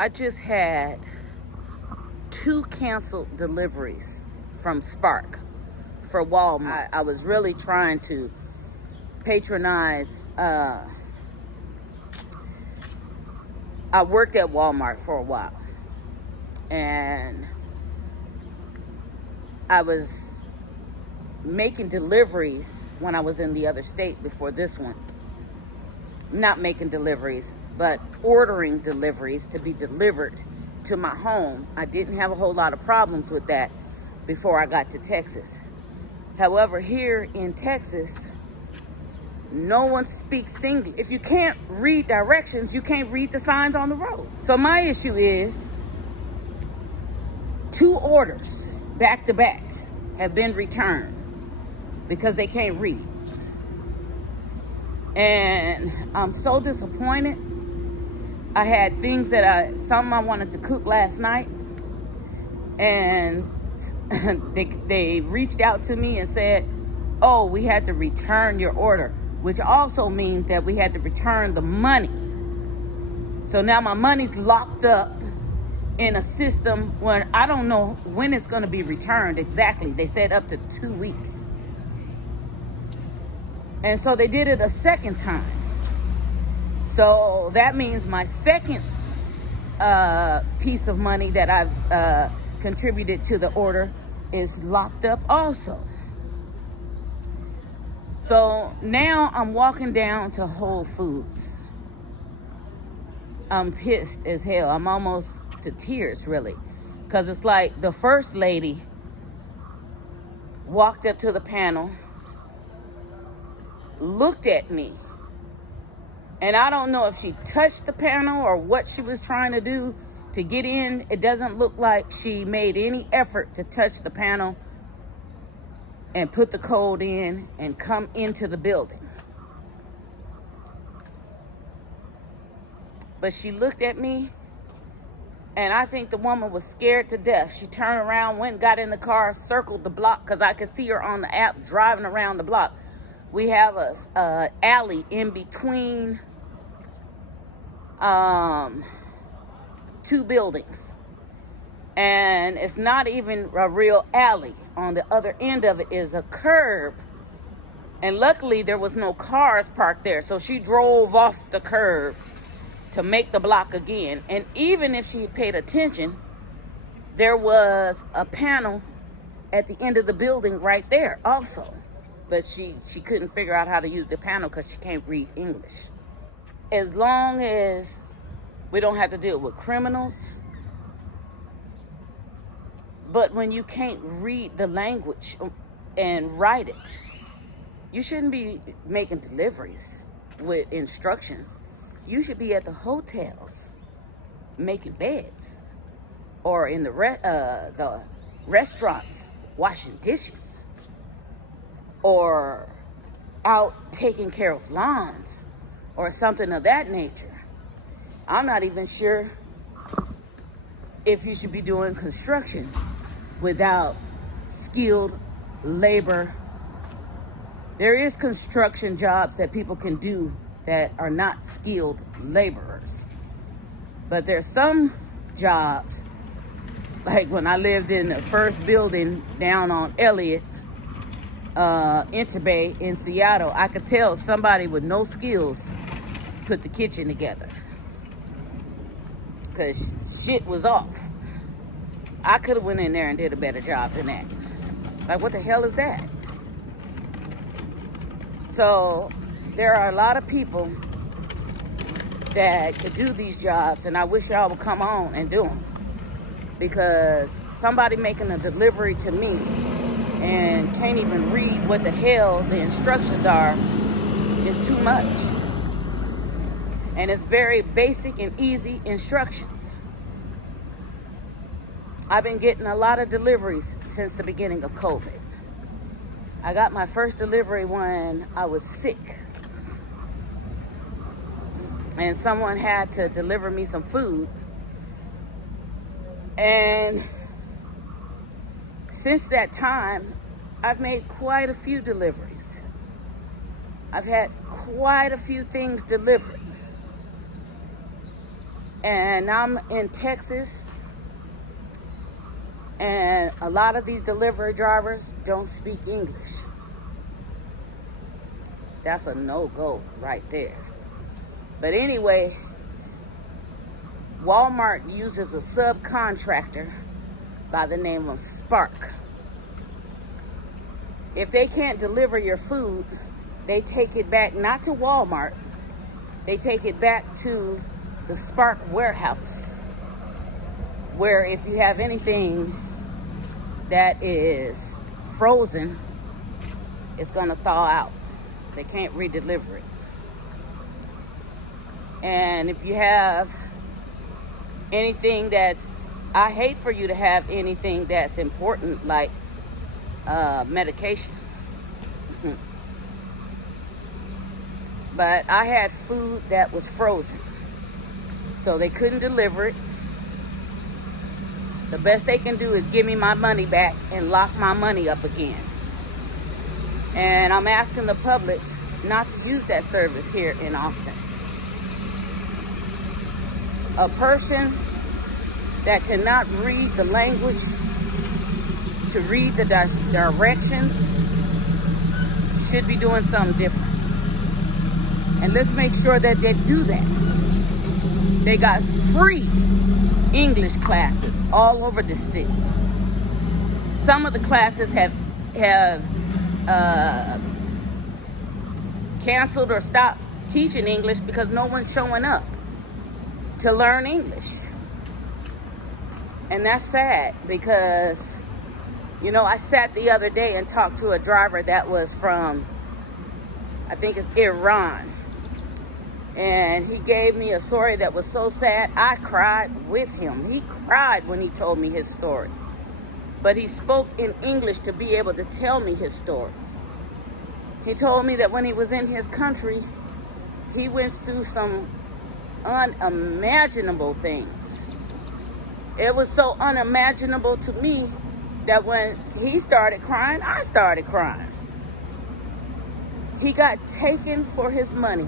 I just had 2 canceled deliveries from Spark for Walmart. I was really trying to patronize. I worked at Walmart for a while, and I was making deliveries when I was in the other state before this one. Not making deliveries, but ordering deliveries to be delivered to my home. I didn't have a whole lot of problems with that before I got to Texas. However, here in Texas, no one speaks English. If you can't read directions, you can't read the signs on the road. So my issue is 2 orders back to back have been returned because they can't read. And I'm so disappointed. I had things that something I wanted to cook last night, and they reached out to me and said, oh, we had to return your order, which also means that we had to return the money. So now my money's locked up in a system when I don't know when it's going to be returned exactly. They said up to 2 weeks. And so they did it a second time. So that means my second piece of money that I've contributed to the order is locked up also. So now I'm walking down to Whole Foods. I'm pissed as hell. I'm almost to tears, really. Because it's like the first lady walked up to the panel, looked at me, and I don't know if she touched the panel or what she was trying to do to get in. It doesn't look like she made any effort to touch the panel and put the code in and come into the building. But she looked at me, and I think the woman was scared to death. She turned around, went, got in the car, circled the block, because I could see her on the app driving around the block. We have a alley in between 2 buildings. And it's not even a real alley. On the other end of it is a curb. And luckily there was no cars parked there. So she drove off the curb to make the block again. And even if she had paid attention, there was a panel at the end of the building right there also. But she couldn't figure out how to use the panel because she can't read English. As long as we don't have to deal with criminals, but when you can't read the language and write it, you shouldn't be making deliveries with instructions. You should be at the hotels making beds, or in the restaurants washing dishes, or out taking care of lawns or something of that nature. I'm not even sure if you should be doing construction without skilled labor. There is construction jobs that people can do that are not skilled laborers. But there's some jobs, like when I lived in the first building down on Elliott, Interbay in Seattle, I could tell somebody with no skills put the kitchen together, because shit was off. I could have went in there and did a better job than that. Like, what the hell is that? So there are a lot of people that could do these jobs, and I wish y'all would come on and do them, because somebody making a delivery to me and can't even read what the hell the instructions are is too much. And it's very basic and easy instructions. I've been getting a lot of deliveries since the beginning of COVID. I got my first delivery when I was sick, and someone had to deliver me some food. And since that time, I've made quite a few deliveries. I've had quite a few things delivered. And I'm in Texas, and a lot of these delivery drivers don't speak English. That's a no-go right there. But anyway, Walmart uses a subcontractor by the name of Spark. If they can't deliver your food, they take it back, not to Walmart, they take it back to the Spark warehouse, where if you have anything that is frozen, it's gonna thaw out. They can't re-deliver it. And if you have anything that's, I hate for you to have anything that's important, like medication. But I had food that was frozen, so they couldn't deliver it. The best they can do is give me my money back and lock my money up again. And I'm asking the public not to use that service here in Austin. A person that cannot read the language to read the directions should be doing something different. And let's make sure that they do that. They got free English classes all over the city. Some of the classes have canceled or stopped teaching English because no one's showing up to learn English. And that's sad because, you know, I sat the other day and talked to a driver that was from, I think it's Iran. And he gave me a story that was so sad, I cried with him. He cried when he told me his story. But he spoke in English to be able to tell me his story. He told me that when he was in his country, he went through some unimaginable things. It was so unimaginable to me that when he started crying, I started crying. He got taken for his money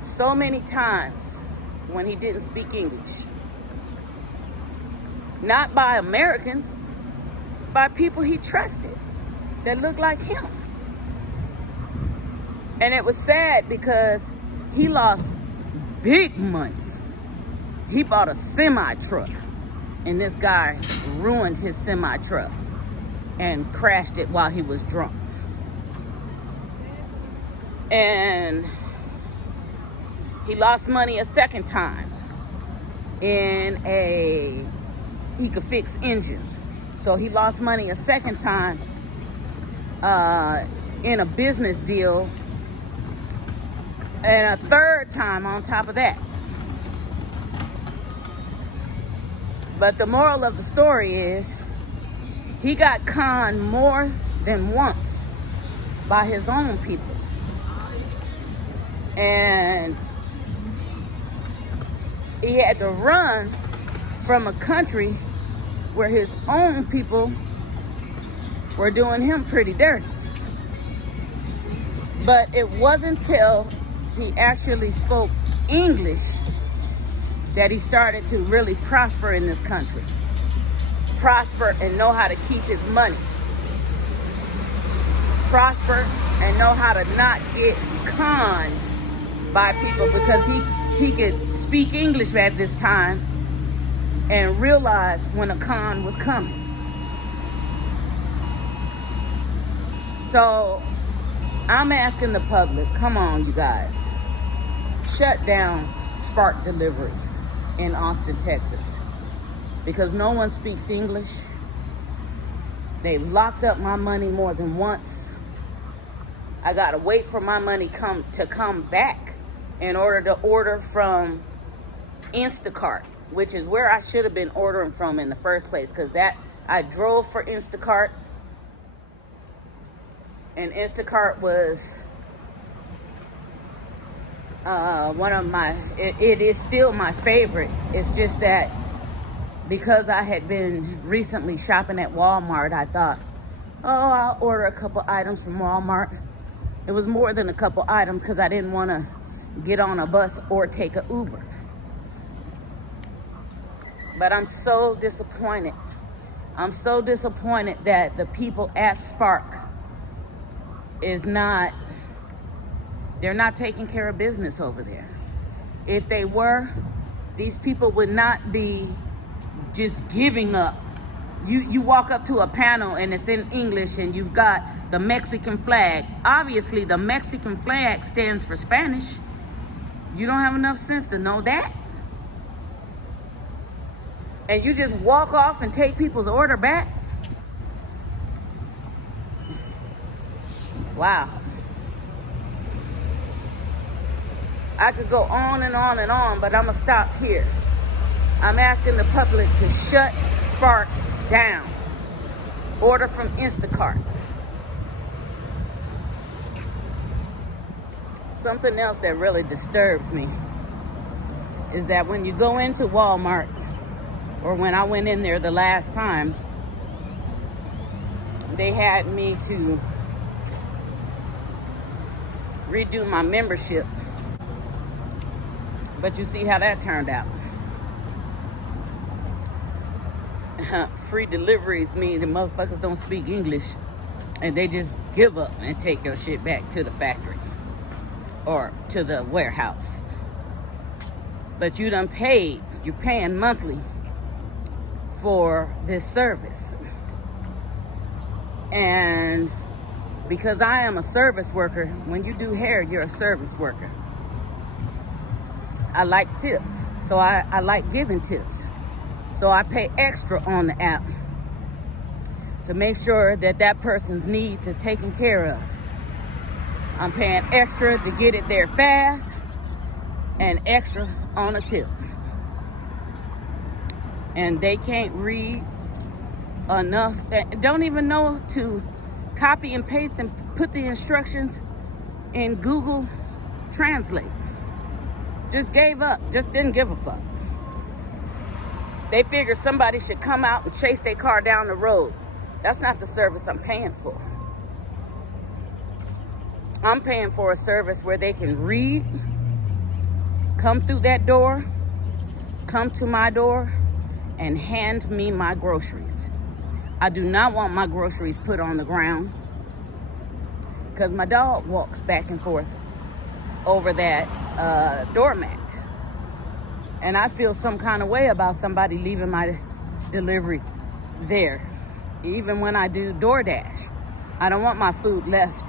so many times when he didn't speak English. Not by Americans, by people he trusted that looked like him. And it was sad because he lost big money. He bought a semi-truck, and this guy ruined his semi-truck and crashed it while he was drunk. And he lost money a second time he could fix engines. So he lost money a second time in a business deal, and a third time on top of that. But the moral of the story is he got conned more than once by his own people. And he had to run from a country where his own people were doing him pretty dirty. But it wasn't until he actually spoke English that he started to really prosper in this country. Prosper and know how to keep his money. Prosper and know how to not get conned by people, because he could speak English at this time and realize when a con was coming. So I'm asking the public, come on, you guys, shut down Spark Delivery in Austin, Texas, because no one speaks English. They've locked up my money more than once. I gotta wait for my money to come back in order to order from Instacart, which is where I should have been ordering from in the first place, because I drove for Instacart, and Instacart was one of it is still my favorite. It's just that because I had been recently shopping at Walmart, I thought, oh, I'll order a couple items from Walmart. It was more than a couple items because I didn't want to get on a bus or take an Uber. But I'm so disappointed. I'm so disappointed that the people at Spark they're not taking care of business over there. If they were, these people would not be just giving up. You walk up to a panel and it's in English and you've got the Mexican flag. Obviously, the Mexican flag stands for Spanish. You don't have enough sense to know that? And you just walk off and take people's order back? Wow. I could go on and on and on, but I'm gonna stop here. I'm asking the public to shut Spark down. Order from Instacart. Something else that really disturbs me is that when you go into Walmart, or when I went in there the last time, they had me to redo my membership. But you see how that turned out. Free deliveries mean the motherfuckers don't speak English and they just give up and take your shit back to the factory or to the warehouse. But you done paid, you're paying monthly for this service. And because I am a service worker, when you do hair, you're a service worker. I like tips, so I like giving tips. So I pay extra on the app to make sure that that person's needs is taken care of. I'm paying extra to get it there fast and extra on a tip. And they can't read enough, don't even know to copy and paste and put the instructions in Google Translate. Just gave up, just didn't give a fuck. They figured somebody should come out and chase their car down the road. That's not the service I'm paying for. I'm paying for a service where they can read, come through that door, come to my door, and hand me my groceries. I do not want my groceries put on the ground because my dog walks back and forth over that doormat. And I feel some kind of way about somebody leaving my deliveries there. Even when I do DoorDash, I don't want my food left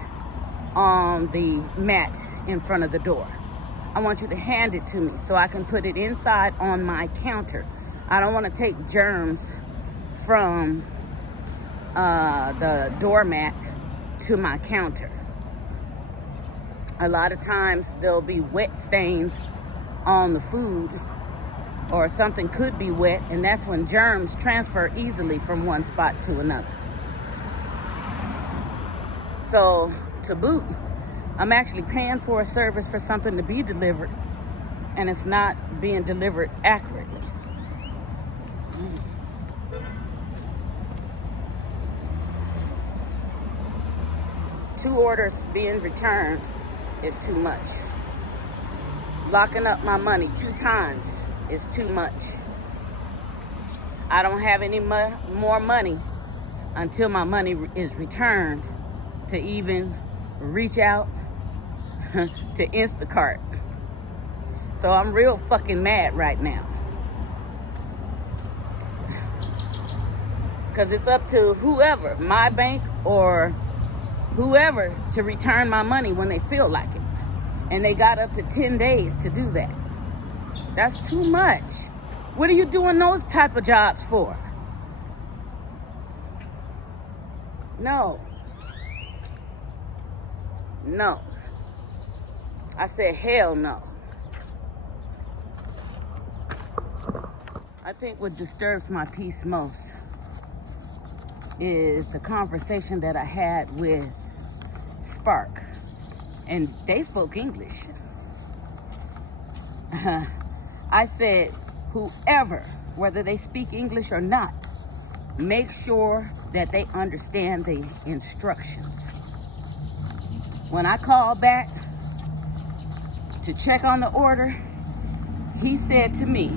on the mat in front of the door. I want you to hand it to me so I can put it inside on my counter. I don't want to take germs from the doormat to my counter. A lot of times there'll be wet stains on the food, or something could be wet, and that's when germs transfer easily from one spot to another. So, to boot, I'm actually paying for a service for something to be delivered, and it's not being delivered accurately. 2 orders being returned is too much. Locking up my money 2 times is too much. I don't have any more money until my money is returned to even reach out to Instacart. So I'm real fucking mad right now. Because it's up to whoever, my bank or whoever, to return my money when they feel like it. And they got up to 10 days to do that. That's too much. What are you doing those type of jobs for? No. No. I said hell no. I think what disturbs my peace most is the conversation that I had with Spark. And they spoke English. I said, whoever, whether they speak English or not, make sure that they understand the instructions. When I called back to check on the order, he said to me,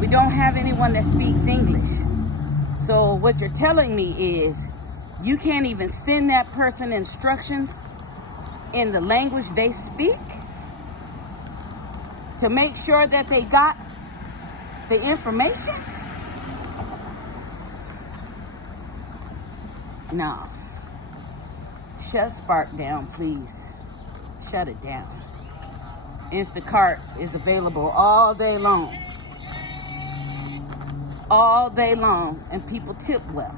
We don't have anyone that speaks English. So what you're telling me is you can't even send that person instructions in the language they speak to make sure that they got the information? No. Shut Spark down, please. Shut it down. Instacart is available all day long. All day long, and people tip well.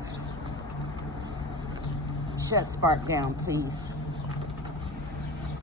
Shut Spark down, please.